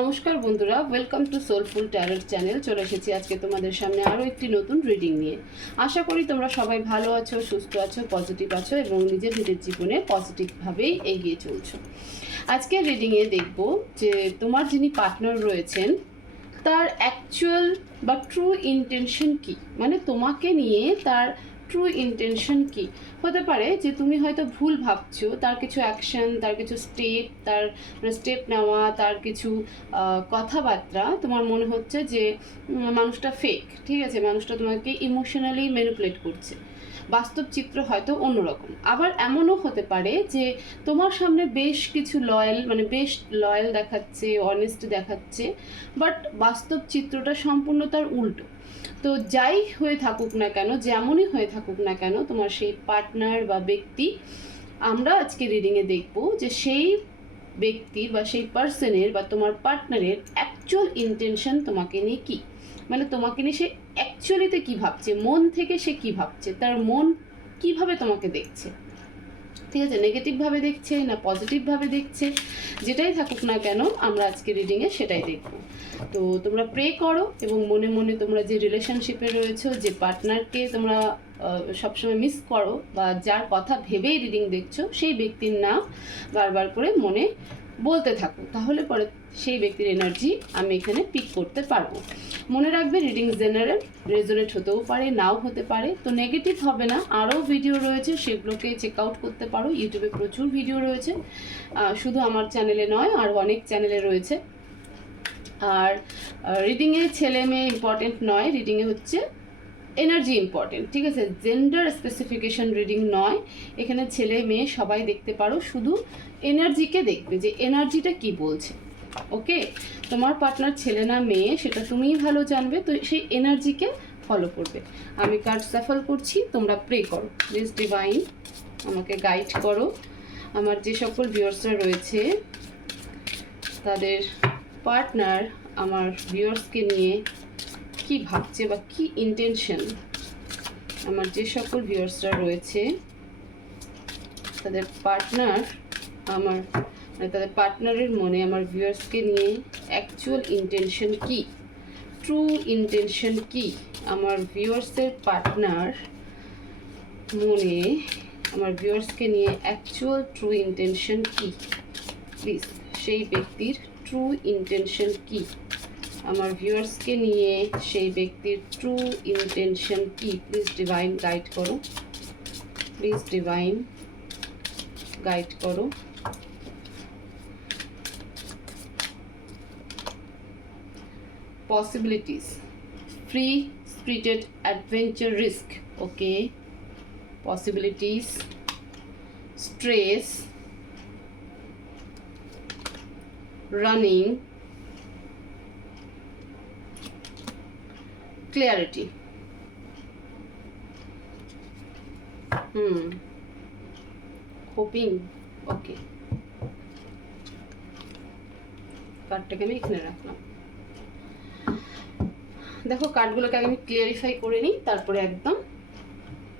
নমস্কার বন্ধুরা, welcome to soulful tarot channel. চলে এসেছি আজকে তোমাদের সামনে আরও একটি নতুন রিডিং নিয়ে। আশা করি তোমরা সবাই ভালো আছো, সুস্থ আছো, পজিটিভ আছো এবং নিজের জীবনে পজিটিভভাবেই এগিয়ে চলছো। আজকের রিডিংয়ে দেখব যে তোমার যিনি পার্টনার রয়েছেন তার অ্যাকচুয়াল বা ট্রু ইন্টেনশন কী, মানে তোমাকে নিয়ে তার ট্রু ইন্টেনশন কী। হতে পারে যে তুমি হয়তো ভুল ভাবছো, তার কিছু অ্যাকশন, তার কিছু স্টেপ, তার স্টেপ নেওয়া, তার কিছু কথাবার্তা তোমার মনে হচ্ছে যে মানুষটা ফেক, ঠিক আছে, মানুষটা তোমাকে ইমোশনালি ম্যানিপুলেট করছে। বাস্তব চিত্র হয়তো অন্যরকম। আবার এমনও হতে পারে যে তোমার সামনে বেশ কিছু বেশ লয়াল দেখাচ্ছে, অনেস্ট দেখাচ্ছে, বাট বাস্তব চিত্রটা সম্পূর্ণ তার উল্টো। তো যাই হয়ে থাকুক না কেন, যেমনই হয়ে থাকুক না কেন, তোমার সেই পার্টনার বা ব্যক্তি, আমরা আজকে রিডিংয়ে দেখব যে সেই ব্যক্তির বা সেই পার্সনের বা তোমার পার্টনারের অ্যাকচুয়াল ইন্টেনশন তোমাকে নিয়ে কী, মানে তোমাকে নিয়ে সে অ্যাকচুয়ালিতে কী ভাবছে, মন থেকে সে কী ভাবছে, তার মন কিভাবে তোমাকে দেখছে, ঠিক আছে, নেগেটিভভাবে দেখছে না পজিটিভভাবে দেখছে, যেটাই থাকুক না কেন আমরা আজকে রিডিংয়ে সেটাই দেখব। তো তোমরা প্রে করো এবং মনে মনে তোমরা যে রিলেশনশিপে রয়েছো, যে পার্টনারকে তোমরা সবসময় মিস করো বা যার কথা ভেবেই রিডিং দেখছো, সেই ব্যক্তির নাম বারবার করে মনে বলতে থাকো, তাহলে পরে সেই ব্যক্তির এনার্জি আমি এখানে পিক করতে পারবো। মনে রাখবে রিডিং জেনারেল, রেজোনেট হতেও পারে, নাও হতে পারে, তো নেগেটিভ হবে না। আরও ভিডিও রয়েছে, সেগুলোকে চেক আউট করতে পারো। ইউটিউবে প্রচুর ভিডিও রয়েছে, শুধু আমার চ্যানেলে নয়, আরও অনেক চ্যানেলে রয়েছে। আর রিডিংয়ে ছেলে মেয়ে ইম্পর্টেন্ট নয়, রিডিংয়ে হচ্ছে এনার্জি ইম্পর্টেন্ট, ঠিক আছে, জেন্ডার স্পেসিফিকেশন রিডিং নয়। এখানে ছেলে মেয়ে সবাই দেখতে পারো, শুধু এনার্জিকে দেখবে যে এনার্জিটা কি বলছে। ওকে, তোমার পার্টনার ছেলে না মেয়ে সেটা তুমিই ভালো জানবে, তো সেই এনার্জিকে ফলো করবে। আমি কার্ড সাফল করছি, তোমরা প্রে করো। প্লিজ ডিভাইন আমাকে গাইড করো। আমার যে সকল ভিউয়ার্সরা রয়েছে তাদের পার্টনার আমার ভিউয়ার্সকে নিয়ে কি ভাবছে বা কি ইন্টেনশন, আমার যে সকল ভিউয়ার্সরা রয়েছে তাদের পার্টনার তাদের পার্টনারের মনে আমার ভিউয়ার্সকে নিয়ে অ্যাকচুয়াল ইন্টেনশন কি, ট্রু ইন্টেনশন কি, আমার ভিউয়ার্সের পার্টনার মনে আমার ভিউয়ার্সকে নিয়ে অ্যাকচুয়াল ট্রু ইন্টেনশন কি। প্লিজ সেই ব্যক্তির ট্রু ইন্টেনশন কি, আমার ভিউয়ার্সকে নিয়ে সেই ব্যক্তির ট্রু ইন্টেনশন কি। প্লিজ ডিভাইন গাইড করো, প্লিজ ডিভাইন গাইড করো। Possibilities, free spirited adventure, risk, okay, possibilities, stress, running, clarity, hoping, okay, কার্ডটাকে আমি এখানে রাখলাম। দেখো কার্ডগুলোকে আগে আমি ক্লিয়ারিফাই করে নিই, তারপরে একদম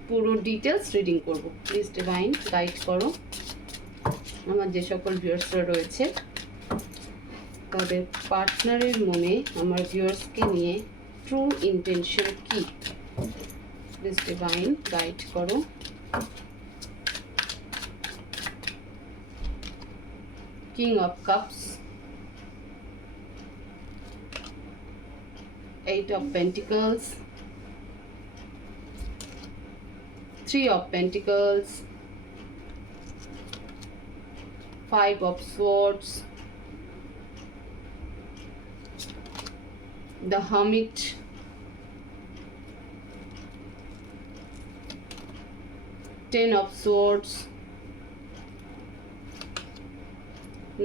পুরো ডিটেলস রিডিং করব। প্লিজ ডিভাইন গাইড করো আমার যে সকল ভিউয়ার্সরা রয়েছে তাদের পার্টনারের মনে আমার ভিউয়ার্সকে নিয়ে ট্রু ইন্টেনশন কি। প্লিজ ডিভাইন গাইড করো। King of cups, Eight of Pentacles, Three of Pentacles, Five of Swords, the Hermit, Ten of Swords,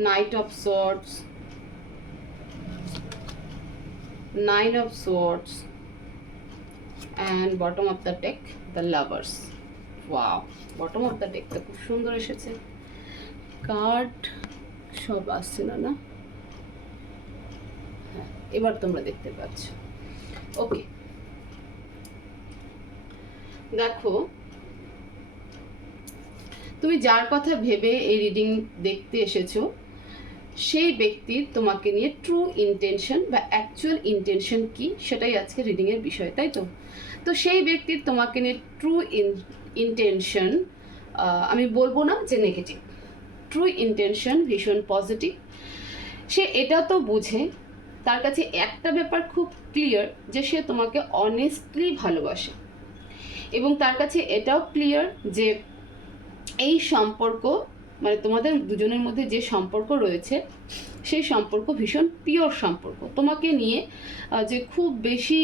Knight of Swords, Nine of Swords, and bottom of the deck the Lovers. Wow, bottom of the deck তো খুব সুন্দর এসেছে। Card সব আসছে না, হ্যাঁ এবার তোমরা দেখতে পাচ্ছ। ওকে, দেখো তুমি যার কথা ভেবে এই রিডিং দেখতে এসেছো সেই ব্যক্তির তোমাকে নিয়ে ট্রু ইন্টেনশন বা অ্যাকচুয়াল ইন্টেনশন কি, সেটাই আজকে রিডিংয়ের বিষয়, তাই তো? তো সেই ব্যক্তির তোমাকে নিয়ে ট্রু ইন্টেনশন, আমি বলবো না যে নেগেটিভ, ট্রু ইন্টেনশন ভীষণ পজিটিভ। সে এটা তো বুঝে, তার কাছে একটা ব্যাপার খুব ক্লিয়ার যে সে তোমাকে অনেস্টলি ভালোবাসে, এবং তার কাছে এটাও ক্লিয়ার যে এই সম্পর্ক, মানে তোমাদের দুজনের মধ্যে যে সম্পর্ক রয়েছে সেই সম্পর্ক ভীষণ পিওর সম্পর্ক। তোমাকে নিয়ে যে খুব বেশি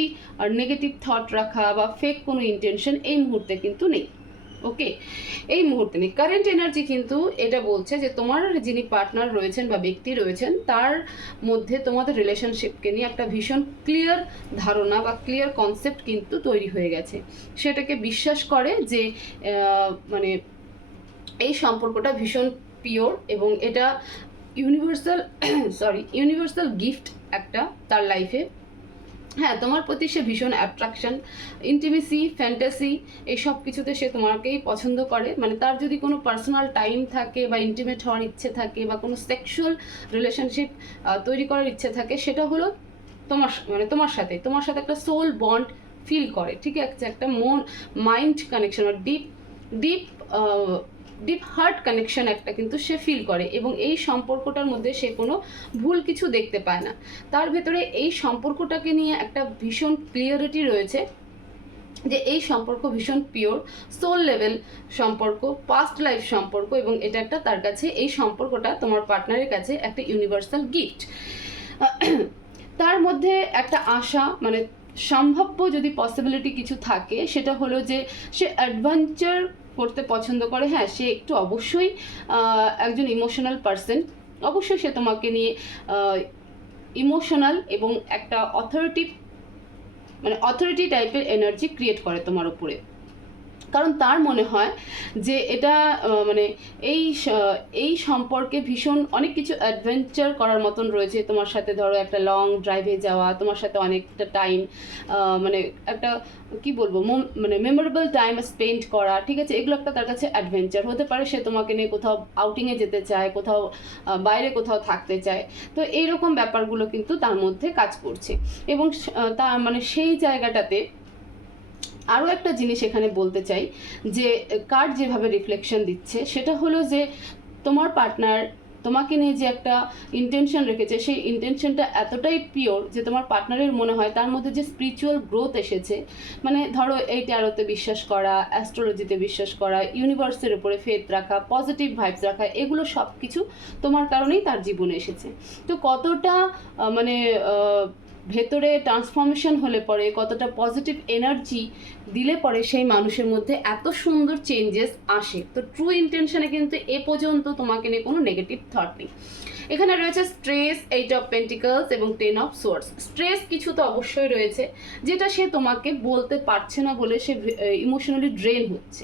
নেগেটিভ থট রাখা বা ফেক কোনো ইন্টেনশন এই মুহূর্তে কিন্তু নেই। ওকে, এই মুহূর্তে নেই। কারেন্ট এনার্জি কিন্তু এটা বলছে যে তোমার যিনি পার্টনার রয়েছেন বা ব্যক্তি রয়েছেন তার মধ্যে তোমাদের রিলেশনশিপকে নিয়ে একটা ভীষণ ক্লিয়ার ধারণা বা ক্লিয়ার কনসেপ্ট কিন্তু তৈরি হয়ে গেছে। সেটাকে বিশ্বাস করে যে মানে এই সম্পর্কটা ভীষণ পিওর, এবং এটা ইউনিভার্সাল গিফট একটা তার লাইফে। হ্যাঁ, তোমার প্রতি সে ভীষণ অ্যাট্রাকশন, ইন্টিমেসি, ফ্যান্টাসি, এই সব কিছুতে সে তোমাকেই পছন্দ করে। মানে তার যদি কোনো পার্সোনাল টাইম থাকে বা ইন্টিমেট হওয়ার ইচ্ছে থাকে বা কোনো সেক্সুয়াল রিলেশনশিপ তৈরি করার ইচ্ছে থাকে, সেটা হলো তোমার সাথে একটা সোল বন্ড ফিল করে, ঠিক আছে? একটা মাইন্ড কানেকশন বা ডিপ হার্ট কানেকশন একটা কিন্তু সে ফিল করে, এবং এই সম্পর্কটার মধ্যে সে কোনো ভুল কিছু দেখতে পায় না। তার ভেতরে এই সম্পর্কটাকে নিয়ে একটা ভীষণ ক্লিয়ারিটি রয়েছে যে এই সম্পর্ক ভীষণ পিওর, সোল লেভেল সম্পর্ক, পাস্ট লাইফ সম্পর্ক, এবং এটা একটা তার কাছে, এই সম্পর্কটা তোমার পার্টনারের কাছে একটা ইউনিভার্সাল গিফট। তার মধ্যে একটা আশা, মানে সম্ভাব্য যদি পসিবিলিটি কিছু থাকে, সেটা হলো যে সে অ্যাডভেঞ্চার করতে পছন্দ করে। হ্যাঁ, সে একটু অবশ্যই একজন ইমোশনাল পার্সন, অবশ্যই সে তোমাকে নিয়ে ইমোশনাল এবং একটা অথরিটি টাইপের এনার্জি ক্রিয়েট করে তোমার উপরে। কারণ তার মনে হয় যে এটা মানে এই সম্পর্কে ভীষণ অনেক কিছু অ্যাডভেঞ্চার করার মতন রয়েছে তোমার সাথে। ধরো একটা লং ড্রাইভে যাওয়া, তোমার সাথে অনেকটা টাইম, মানে একটা কি বলবো, মানে মেমোরেবল টাইম স্পেন্ড করা, ঠিক আছে? এগুলো একটা তার কাছে অ্যাডভেঞ্চার হতে পারে। সে তোমাকে নিয়ে কোথাও আউটিংয়ে যেতে চায়, কোথাও বাইরে কোথাও থাকতে চায়। তো এইরকম ব্যাপারগুলো কিন্তু তার মধ্যে কাজ করছে, এবং তা মানে সেই জায়গাটাতে আরও একটা জিনিস এখানে বলতে চাই যে কার্ড যেভাবে রিফ্লেকশন দিচ্ছে, সেটা হলো যে তোমার পার্টনার তোমাকে নিয়ে যে একটা ইন্টেনশন রেখেছে, সেই ইন্টেনশনটা এতটাই পিওর যে তোমার পার্টনারের মনে হয় তার মধ্যে যে স্পিরিচুয়াল গ্রোথ এসেছে, মানে ধরো এই ট্যারোতে বিশ্বাস করা, অ্যাস্ট্রোলজিতে বিশ্বাস করা, ইউনিভার্সের উপরে ফেথ রাখা, পজিটিভ ভাইবস রাখা, এগুলো সব কিছু তোমার কারণেই তার জীবনে এসেছে। তো কতটা মানে ভেতরে ট্রান্সফরমেশন হলে পরে, কতটা পজিটিভ এনার্জি দিলে পরে সেই মানুষের মধ্যে এত সুন্দর চেঞ্জেস আসে। তো ট্রু ইন্টেনশনে কিন্তু এ পর্যন্ত তোমাকে নিয়ে কোনো নেগেটিভ থট নেই। এখানে রয়েছে স্ট্রেস, 8 অফ পেন্টিকলস এবং 10 অফ সোয়ার্ডস। স্ট্রেস কিছু তো অবশ্যই রয়েছে, যেটা সে তোমাকে বলতে পারছে না বলে সে ইমোশনালি ড্রেন হচ্ছে,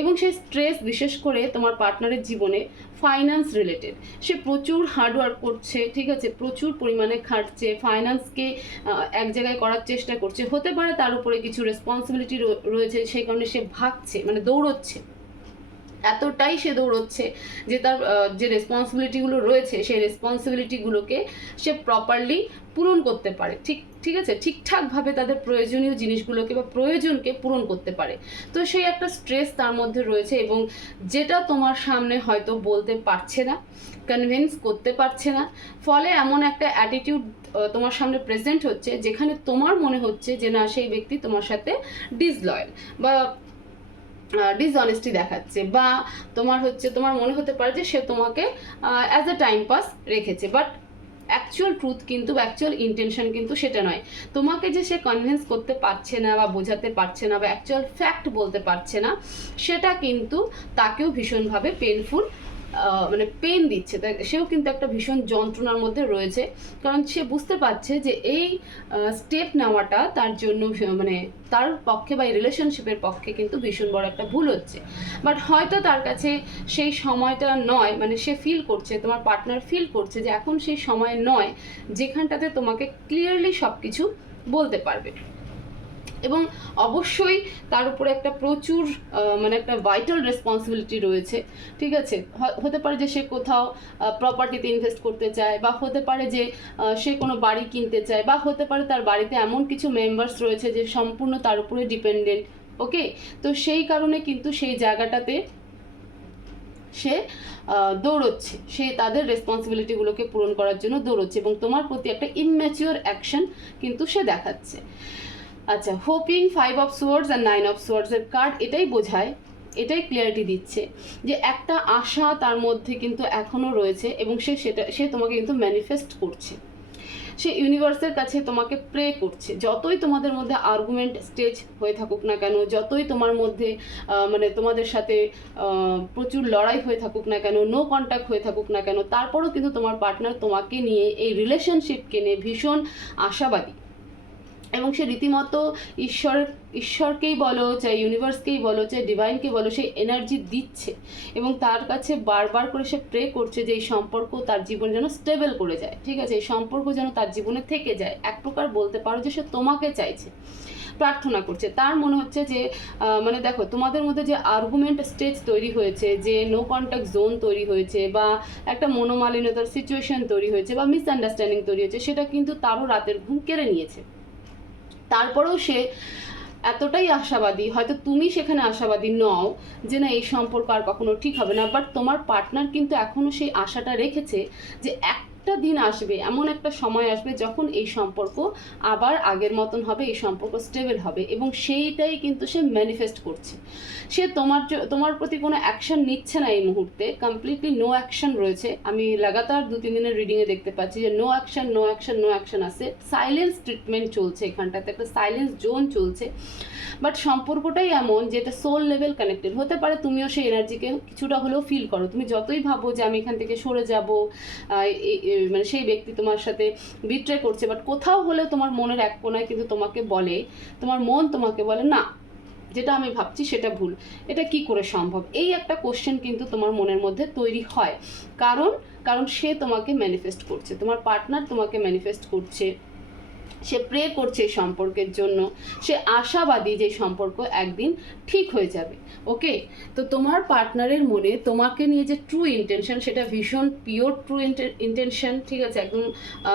এবং সেই স্ট্রেস বিশেষ করে তোমার পার্টনারের জীবনে ফাইন্যান্স রিলেটেড। সে প্রচুর হার্ডওয়ার্ক করছে, ঠিক আছে, প্রচুর পরিমাণে খাটছে, ফাইন্যান্সকে এক জায়গায় করার চেষ্টা করছে। হতে পারে তার উপরে কিছু রেসপন্সিবিলিটি রয়েছে, সেই কারণে সে ভাগছে, মানে দৌড়চ্ছে, এতটাই সে দৌড়চ্ছে যে তার যে রেসপন্সিবিলিটিগুলো রয়েছে সেই রেসপন্সিবিলিটিগুলোকে সে প্রপারলি পূরণ করতে পারে, ঠিক আছে, ঠিকঠাকভাবে তাদের প্রয়োজনীয় জিনিসগুলোকে বা প্রয়োজনকে পূরণ করতে পারে। তো সেই একটা স্ট্রেস তার মধ্যে রয়েছে, এবং যেটা তোমার সামনে হয়তো বলতে পারছে না, কনভিন্স করতে পারছে না, ফলে এমন একটা অ্যাটিটিউড তোমার সামনে প্রেজেন্ট হচ্ছে যেখানে তোমার মনে হচ্ছে যে না, সেই ব্যক্তি তোমার সাথে ডিসলয়াল বা ডিসঅনেস্টি দেখাচ্ছে, বা তোমার মনে হতে পারে যে সে তোমাকে অ্যাজ এ টাইম পাস রেখেছে। বাট অ্যাকচুয়াল ট্রুথ কিন্তু বা অ্যাকচুয়াল ইন্টেনশন কিন্তু সেটা নয়। তোমাকে যে সে কনভিন্স করতে পারছে না বা বোঝাতে পারছে না বা অ্যাকচুয়াল ফ্যাক্ট বলতে পারছে না, সেটা কিন্তু তাকেও ভীষণভাবে পেনফুল, মানে পেন দিচ্ছে। তাই সেও কিন্তু একটা ভীষণ যন্ত্রণার মধ্যে রয়েছে, কারণ সে বুঝতে পারছে যে এই স্টেপ নেওয়াটা তার জন্য মানে তার পক্ষে বা এই রিলেশনশিপের পক্ষে কিন্তু ভীষণ বড় একটা ভুল হচ্ছে। বাট হয়তো তার কাছে সেই সময়টা নয়, মানে সে ফিল করছে, তোমার পার্টনার ফিল করছে যে এখন সেই সময় নয় যেখানটাতে তোমাকে ক্লিয়ারলি সব কিছু বলতে পারবে। এবং অবশ্যই তার উপরে একটা প্রচুর মানে একটা ভাইটাল রেসপন্সিবিলিটি রয়েছে, ঠিক আছে। হতে পারে যে সে কোথাও প্রপার্টিতে ইনভেস্ট করতে চায়, বা হতে পারে যে সে কোনো বাড়ি কিনতে চায়, বা হতে পারে তার বাড়িতে এমন কিছু মেম্বার্স রয়েছে যে সম্পূর্ণ তার উপরে ডিপেন্ডেন্ট। ওকে, তো সেই কারণে কিন্তু সেই জায়গাটাতে সে দৌড়চ্ছে, সে তাদের রেসপন্সিবিলিটিগুলোকে পূরণ করার জন্য দৌড়চ্ছে, এবং তোমার প্রতি একটা ইমম্যাচিওর অ্যাকশন কিন্তু সে দেখাচ্ছে। আচ্ছা, হোপিং 5 অফ সোয়ার্ডস আর 9 অফ সোয়ার্ডসের কার্ড এটাই বোঝায়, এটাই ক্লিয়ারিটি দিচ্ছে যে একটা আশা তার মধ্যে কিন্তু এখনও রয়েছে, এবং সে তোমাকে কিন্তু ম্যানিফেস্ট করছে, সে ইউনিভার্সের কাছে তোমাকে প্রে করছে। যতই তোমাদের মধ্যে আর্গুমেন্ট স্টেজ হয়ে থাকুক না কেন, যতই তোমার মধ্যে মানে তোমাদের সাথে প্রচুর লড়াই হয়ে থাকুক না কেন, নো কন্ট্যাক্ট হয়ে থাকুক না কেন, তারপরেও কিন্তু তোমার পার্টনার তোমাকে নিয়ে, এই রিলেশনশিপকে নিয়ে ভীষণ আশাবাদী, এবং সে রীতিমতো ঈশ্বরকেই বলো, চাই ইউনিভার্সকেই বলো, চাই ডিভাইনকে বলো, সেই এনার্জি দিচ্ছে, এবং তার কাছে বারবার করে সে প্রে করছে যে এই সম্পর্ক তার জীবন যেন স্টেবল করে যায়, ঠিক আছে, এই সম্পর্ক যেন তার জীবনে থেকে যায়। এক প্রকার বলতে পারো যে সে তোমাকে চাইছে, প্রার্থনা করছে। তার মনে হচ্ছে যে মানে দেখো, তোমাদের মধ্যে যে আর্গুমেন্ট স্টেজ তৈরি হয়েছে, যে নো কন্ট্যাক্ট জোন তৈরি হয়েছে, বা একটা মনোমালিন্যতার সিচুয়েশন তৈরি হয়েছে, বা মিসআন্ডারস্ট্যান্ডিং তৈরি হয়েছে, সেটা কিন্তু তারও রাতের ঘুম কেড়ে নিয়েছে। তারপরেও সে এতটাই আশাবাদী, হয়তো তুমি সেখানে আশাবাদী নও যে না এই সম্পর্ক আর কখনো ঠিক হবে না, বাট তোমার পার্টনার কিন্তু এখনও সেই আশাটা রেখেছে যে একটা দিন আসবে, এমন একটা সময় আসবে যখন এই সম্পর্ক আবার আগের মতন হবে, এই সম্পর্ক স্টেবল হবে, এবং সেইটাই কিন্তু সে ম্যানিফেস্ট করছে। সে তোমার প্রতি কোনো অ্যাকশন নিচ্ছে না এই মুহূর্তে, কমপ্লিটলি নো অ্যাকশন রয়েছে। আমি লাগাতার 2-3 দিনের রিডিংয়ে দেখতে পাচ্ছি যে no action, no action, no action আছে, সাইলেন্স ট্রিটমেন্ট চলছে, এখানটাতে একটা সাইলেন্স জোন চলছে। বাট সম্পর্কটাই এমন যে এটা সোল লেভেল কানেক্টেড। হতে পারে তুমিও সেই এনার্জিকে কিছুটা হলেও ফিল করো, তুমি যতই ভাবো যে আমি এখান থেকে সরে যাব, মানে সেই ব্যক্তি তোমার সাথে বিট্রে করছে, বাট কোথাও হলেও তোমার মনের এক কোণায় কিন্তু তোমাকে বলে, তোমার মন তোমাকে বলে না, যেটা আমি ভাবছি সেটা ভুল, এটা কি করে সম্ভব, এই একটা কোশ্চেন কিন্তু তোমার মনের মধ্যে তৈরি হয়। কারণ সে তোমাকে ম্যানিফেস্ট করছে, তোমার পার্টনার তোমাকে ম্যানিফেস্ট করছে, সে প্রে করছে এই সম্পর্কের জন্য, সে আশাবাদী যে সম্পর্ক একদিন ঠিক হয়ে যাবে। ওকে, তো তোমার পার্টনারের মনে তোমাকে নিয়ে যে ট্রু ইন্টেনশন, সেটা ভীষণ পিওর ট্রু ইন্টেনশন, ঠিক আছে, একদম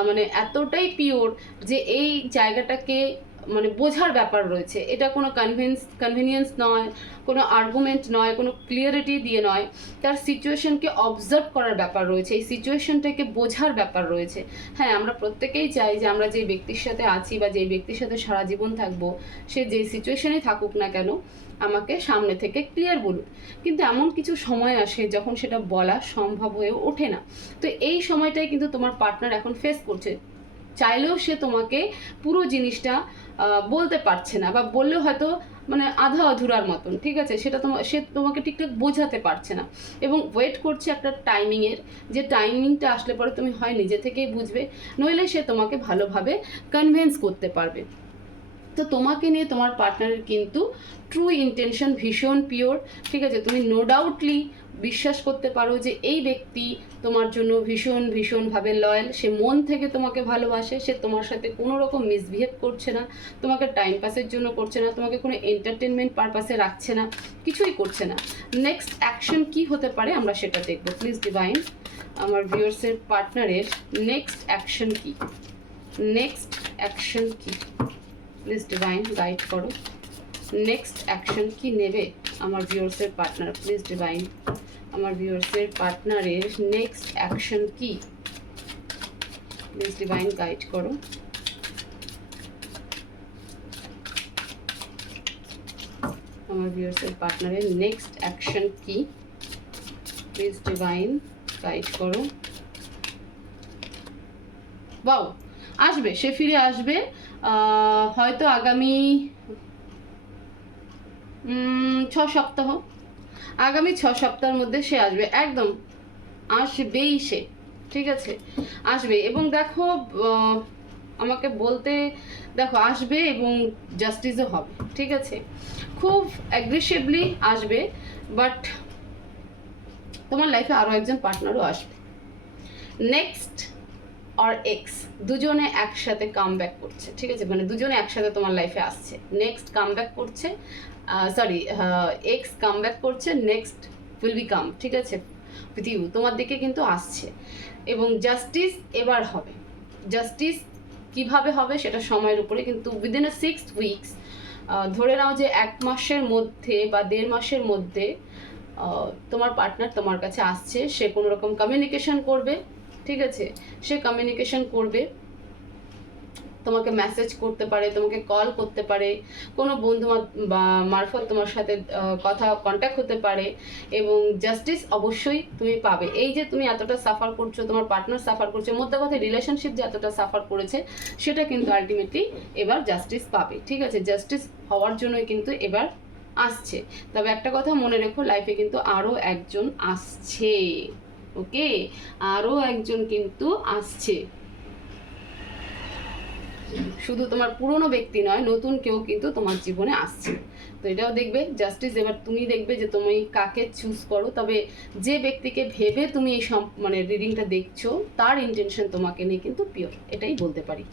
মানে এতটাই পিওর যে এই জায়গাটাকে মানে বোঝার ব্যাপার রয়েছে। এটা কোনো কনভিনিয়েন্স নয়, কোনো আর্গুমেন্ট নয়, কোনো ক্লিয়ারিটি দিয়ে নয়, তার সিচুয়েশনকে অবজার্ভ করার ব্যাপার রয়েছে, এই সিচুয়েশনটাকে বোঝার ব্যাপার রয়েছে। হ্যাঁ, আমরা প্রত্যেকেই চাই যে আমরা যেই ব্যক্তির সাথে আছি বা যেই ব্যক্তির সাথে সারা জীবন থাকবো, সে যেই সিচুয়েশনেই থাকুক না কেন আমাকে সামনে থেকে ক্লিয়ার বলুক, কিন্তু এমন কিছু সময় আসে যখন সেটা বলা সম্ভব হয়ে ওঠে না। তো এই সময়টাই কিন্তু তোমার পার্টনার এখন ফেস করছে। চাইলেও সে তোমাকে পুরো জিনিসটা বলতে পারছে না, বা বললেও হয়তো মানে আধা অধুরার মতন, ঠিক আছে, সে তোমাকে ঠিকঠাক বোঝাতে পারছে না, এবং ওয়েট করছে একটা টাইমিংয়ের, যে টাইমিংটা আসলে পরে তুমি হয় নিজে থেকেই বুঝবে, নইলে সে তোমাকে ভালোভাবে কনভিন্স করতে পারবে। তো তোমাকে নিয়ে তোমার পার্টনারের কিন্তু ট্রু ইন্টেনশন ভীষণ পিওর, ঠিক আছে, তুমি নো ডাউটলি বিশ্বাস করতে পারো যে এই ব্যক্তি তোমার জন্য ভীষণভাবে লয়াল, সে মন থেকে তোমাকে ভালোবাসে, সে তোমার সাথে কোনো রকম মিসবিহেভ করছে না, তোমাকে টাইম পাসের জন্য করছে না, তোমাকে কোনো এন্টারটেনমেন্ট পারপাসে রাখছে না, কিছুই করছে না। নেক্সট অ্যাকশন কি হতে পারে আমরা সেটা দেখবো। প্লিজ ডিভাইন, আমার ভিউয়ার্সের পার্টনারের নেক্সট অ্যাকশন কি, নেক্সট অ্যাকশন কি, প্লিজ ডিভাইন গাইড করো। নেক্সট অ্যাকশন কি নেবে আমার ভিউয়ার্সের পার্টনার, প্লিজ ডিভাইন, আমার ভিউয়ার্সের পার্টনারের নেক্সট অ্যাকশন কি, প্লিজ ডিভাইন গাইড করো। আমার ভিউয়ার্সের পার্টনারের নেক্সট অ্যাকশন কি, প্লিজ ডিভাইন গাইড করো। বাও, আসবে, সে ফিরে আসবে, হয়তো আগামী 6 সপ্তাহ, আগামী 6 সপ্তাহের মধ্যে সে আসবে, একদম আসবেই সে, ঠিক আছে, আসবে। এবং দেখো আমাকে বলতে দেখো আসবে, এবং জাস্টিসও হবে, ঠিক আছে, খুব অ্যাগ্রেসিভলি আসবে, বাট তোমার লাইফে আরও একজন পার্টনারও আসবে। নেক্সট আর এক্স দুজনে একসাথে কাম ব্যাক করছে, ঠিক আছে, মানে দুজনে একসাথে তোমার লাইফে আসছে, নেক্সট কাম ব্যাক করছে, সরি এক্স কাম ব্যাক করছে, নেক্সট উইল বি কাম, ঠিক আছে, উইথ ইউ, তোমার দিকে কিন্তু আসছে। এবং জাস্টিস এবার হবে। জাস্টিস কিভাবে হবে সেটা সময়ের উপরে, কিন্তু উইদিন এ 6 উইকস, ধরে নাও যে 1 মাসের মধ্যে বা 1.5 মাসের মধ্যে তোমার পার্টনার তোমার কাছে আসছে। সে কোনো রকম কমিউনিকেশন করবে, ঠিক আছে, সে কমিউনিকেশন করবে, তোমাকে মেসেজ করতে পারে, তোমাকে কল করতে পারে, কোনো বন্ধু বা মারফত তোমার সাথে কন্ট্যাক্ট হতে পারে, এবং জাস্টিস অবশ্যই তুমি পাবে। এই যে তুমি এতটা সাফার করছো, তোমার পার্টনার সাফার করছে, মধ্যে কথা রিলেশনশিপ যে এতটা সাফার করেছে, সেটা কিন্তু আলটিমেটলি এবার জাস্টিস পাবে, ঠিক আছে, জাস্টিস হওয়ার জন্যই কিন্তু এবার আসছে। তবে একটা কথা মনে রেখো, লাইফে কিন্তু আরও একজন আসছে, ওকে, আরও একজন কিন্তু আসছে, শুধু তোমার পুরনো ব্যক্তি নয়, নতুন কেউ কিন্তু তোমার জীবনে আসছে। তো এটাও দেখবে জাস্টিস, এবার তুমি দেখবে যে তুমি কাকে চুজ করো। তবে যে ব্যক্তিকে ভেবে তুমি এই মানে রিডিংটা দেখছো, তার ইন্টেনশন তোমাকে নিয়ে কিন্তু পিওর, এটাই বলতে পারি।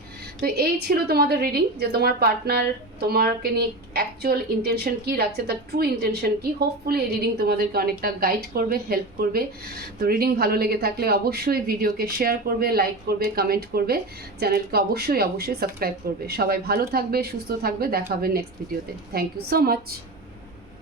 তো এই ছিল তোমাদের রিডিং, যে তোমার পার্টনার তোমাকে নিয়ে অ্যাকচুয়াল ইন্টেনশন কী রাখছে, তার ট্রু ইন্টেনশন কী। হোপফুলি এই রিডিং তোমাদেরকে অনেকটা গাইড করবে, হেল্প করবে। তো রিডিং ভালো লেগে থাকলে অবশ্যই ভিডিওকে শেয়ার করবে, লাইক করবে, কমেন্ট করবে, চ্যানেলকে অবশ্যই সাবস্ক্রাইব করবে। সবাই ভালো থাকবে, সুস্থ থাকবে, দেখা হবে নেক্সট ভিডিওতে। Thank you so much.